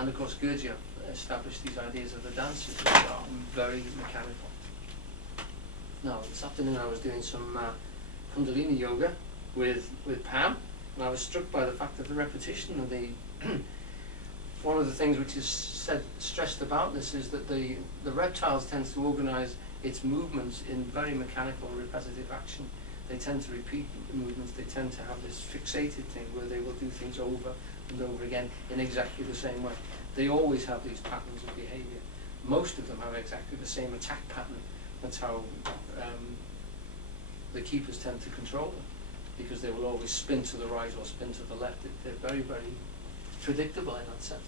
And of course Gurdjieff established these ideas of the dances, which are very mechanical. Now, this afternoon I was doing some Kundalini yoga with Pam, and I was struck by the fact that the repetition of the one of the things which is stressed about this is that the reptiles tends to organise its movements in very mechanical, repetitive action. They tend to repeat the movements. They tend to have this fixated thing where they will do things over and over again in exactly the same way. They always have these patterns of behaviour. Most of them have exactly the same attack pattern. That's how the keepers tend to control them, because they will always spin to the right or spin to the left. They're very, very predictable in that sense.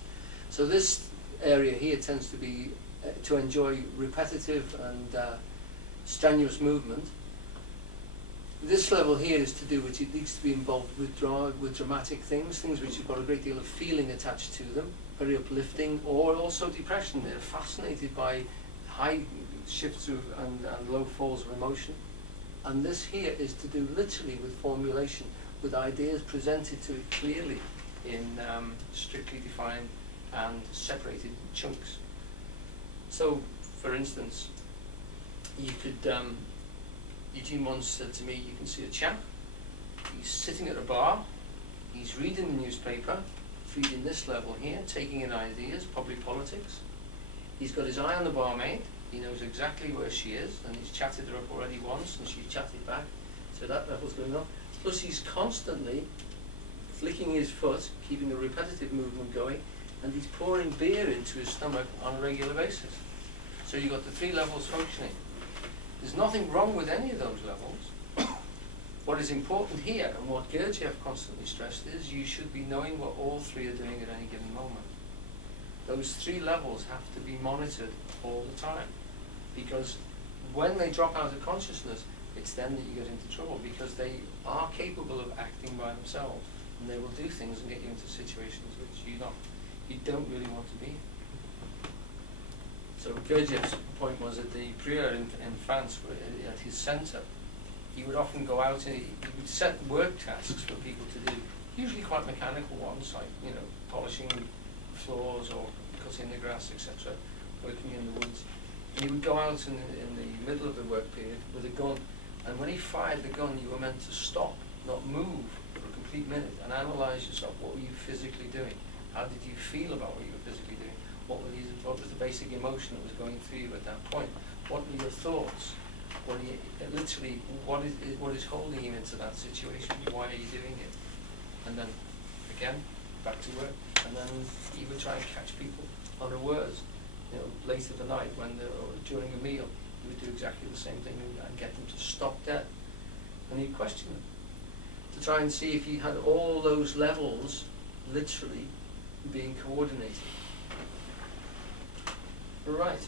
So this area here tends to be to enjoy repetitive and strenuous movement. This level here is to do which it needs to be involved with dramatic things which have got a great deal of feeling attached to them, very uplifting, or also depression. They're fascinated by high shifts of and low falls of emotion. And this here is to do literally with formulation, with ideas presented to it clearly in strictly defined and separated chunks. So, for instance, you could, Eugene once said to me, you can see a chap, he's sitting at a bar, he's reading the newspaper, feeding this level here, taking in ideas, public politics. He's got his eye on the barmaid, he knows exactly where she is, and he's chatted her up already once, and she's chatted back, so that level's going on. Plus he's constantly flicking his foot, keeping a repetitive movement going, and he's pouring beer into his stomach on a regular basis. So you've got the three levels functioning. There's nothing wrong with any of those levels. What is important here, and what Gurdjieff constantly stressed, is you should be knowing what all three are doing at any given moment. Those three levels have to be monitored all the time, because when they drop out of consciousness, it's then that you get into trouble, because they are capable of acting by themselves, and they will do things and get you into situations which you don't really want to be in. So Gurdjieff's point was that the Prieur in France, at his centre, he would often go out and he would set work tasks for people to do, usually quite mechanical ones, like, you know, polishing floors or cutting the grass, etc., working in the woods. And he would go out in the middle of the work period with a gun, and when he fired the gun, you were meant to stop, not move for a complete minute, and analyse yourself. What were you physically doing? How did you feel about what you were physically doing? What was the basic emotion that was going through you at that point? What were your thoughts? What is holding you into that situation? Why are you doing it? And then again, back to work. And then he would try and catch people unawares, you know, late at the night or during a meal. He would do exactly the same thing and get them to stop dead. And he'd question them to try and see if he had all those levels literally being coordinated. Right.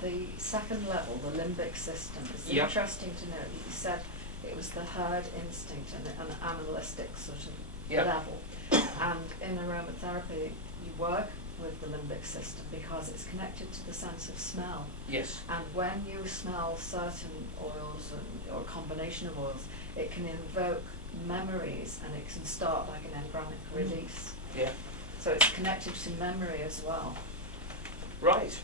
The second level, the limbic system, it's interesting to know that you said it was the herd instinct and an animalistic sort of level. And in aromatherapy, you work with the limbic system because it's connected to the sense of smell. Yes. And when you smell certain oils or a combination of oils, it can invoke memories and it can start like an embryonic release. Yeah. So it's connected to memory as well. Right.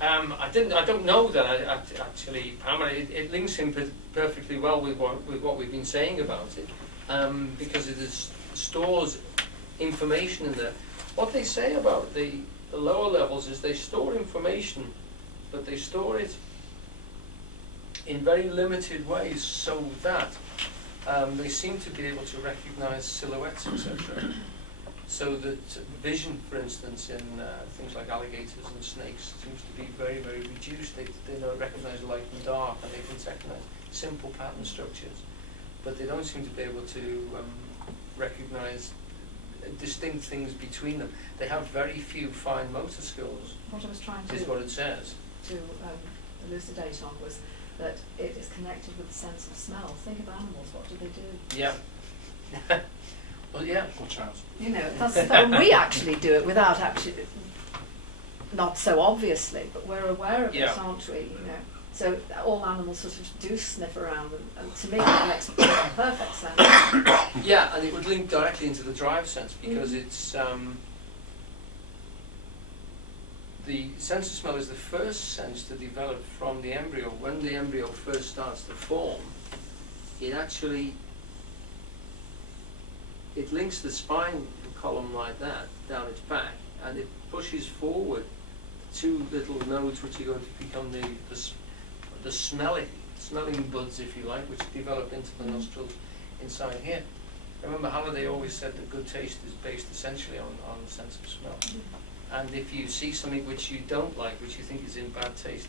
I don't know that actually, Pamela. It links in perfectly well with what we've been saying about it, because it stores information in there. What they say about the lower levels is they store information, but they store it in very limited ways, so that they seem to be able to recognize silhouettes, etc. So that vision, for instance, in things like alligators and snakes seems to be very, very reduced. They don't recognize light and dark, and they can recognize simple pattern structures, but they don't seem to be able to recognize distinct things between them. They have very few fine motor skills. What I was trying to is what it says. To elucidate on was that it is connected with the sense of smell. Think of animals. What do they do? Yeah. Well, yeah. Watch out. You know, and we actually do it without actually, not so obviously, but we're aware of it, aren't we? You know, so all animals sort of do sniff around, and to me that makes perfect sense. Yeah, and it would link directly into the drive sense, because it's the sense of smell is the first sense to develop from the embryo. When the embryo first starts to form, it actually, it links the spine column like that down its back, and it pushes forward two little nodes which are going to become the smelling buds, if you like, which develop into the nostrils inside here. Remember, Halliday always said that good taste is based essentially on the sense of smell. And if you see something which you don't like, which you think is in bad taste,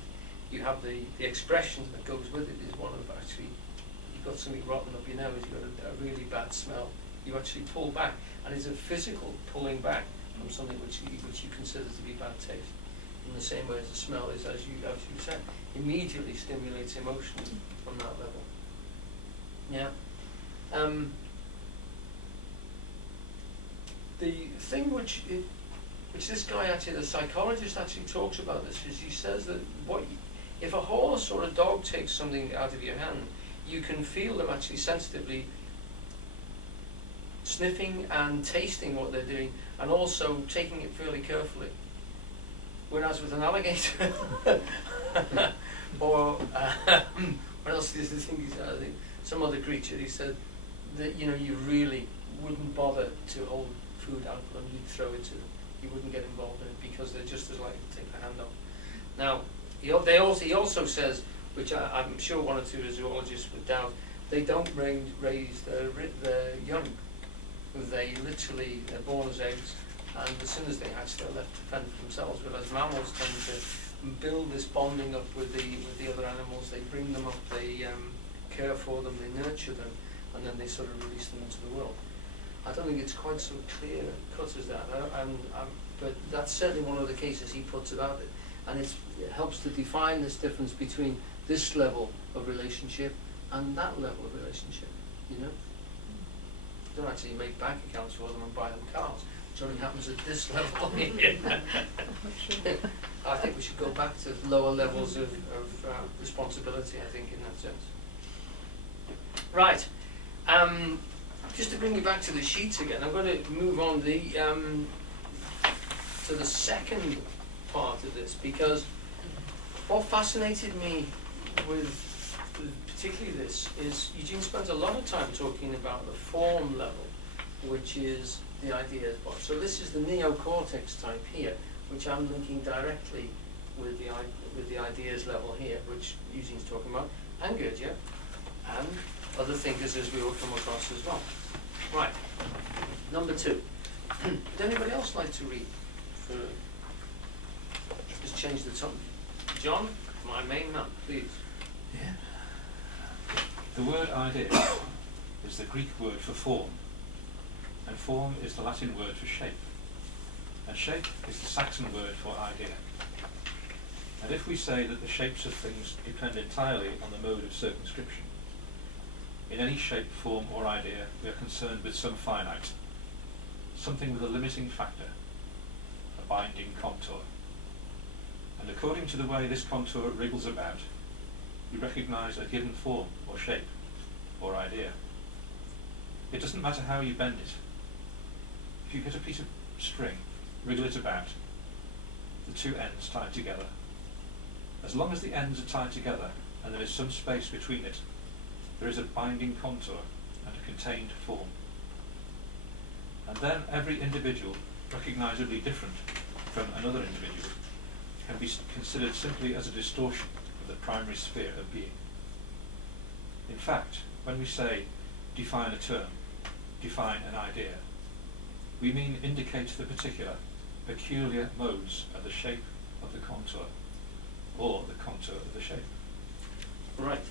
you have the expression that goes with it is one of actually, you've got something rotten up your nose, you've got a really bad smell, you actually pull back, and it's a physical pulling back from something which you consider to be bad taste. In the same way as the smell is, as you said, immediately stimulates emotion from that level. Yeah. The thing which this guy actually, the psychologist actually talks about this, is he says that if a horse or a dog takes something out of your hand, you can feel them actually sensitively sniffing and tasting what they're doing, and also taking it fairly carefully. Whereas with an alligator, or what else is the thing he said? I think some other creature, he said that you really wouldn't bother to hold food out for them. You'd throw it to them. You wouldn't get involved in it because they're just as likely to take the hand off. Now, he also says, which I'm sure one or two zoologists would doubt, they don't raise their young. They literally, they're born as eggs, and as soon as they hatch, they're left to fend for themselves. Whereas mammals tend to build this bonding up with the other animals. They bring them up, they care for them, they nurture them, and then they sort of release them into the world. I don't think it's quite so clear cut as that, but that's certainly one of the cases he puts about it, and it helps to define this difference between this level of relationship and that level of relationship. Don't actually make bank accounts for them and buy them cars, which only happens at this level. I think we should go back to lower levels of responsibility, I think, in that sense. Right. Just to bring you back to the sheets again, I'm going to move on to the second part of this, because what fascinated me with particularly this is Eugene spends a lot of time talking about the form level, which is the ideas box. So this is the neocortex type here, which I'm linking directly with the ideas level here, which Eugene's talking about, and Gurdjieff, and other thinkers as we will come across as well. Right, number 2. Would anybody else like to read? Just change the tone. John, my main man, please. Yeah. The word idea is the Greek word for form, and form is the Latin word for shape, and shape is the Saxon word for idea. And if we say that the shapes of things depend entirely on the mode of circumscription, in any shape, form or idea we are concerned with some finite, something with a limiting factor, a binding contour. And according to the way this contour wriggles about, we recognise a given form or shape or idea. It doesn't matter how you bend it. If you get a piece of string, wriggle it about, the two ends tied together. As long as the ends are tied together and there is some space between it, there is a binding contour and a contained form. And then every individual, recognisably different from another individual, can be considered simply as a distortion of the primary sphere of being. In fact, when we say define a term, define an idea, we mean indicate the particular, peculiar modes of the shape of the contour, or the contour of the shape. Right.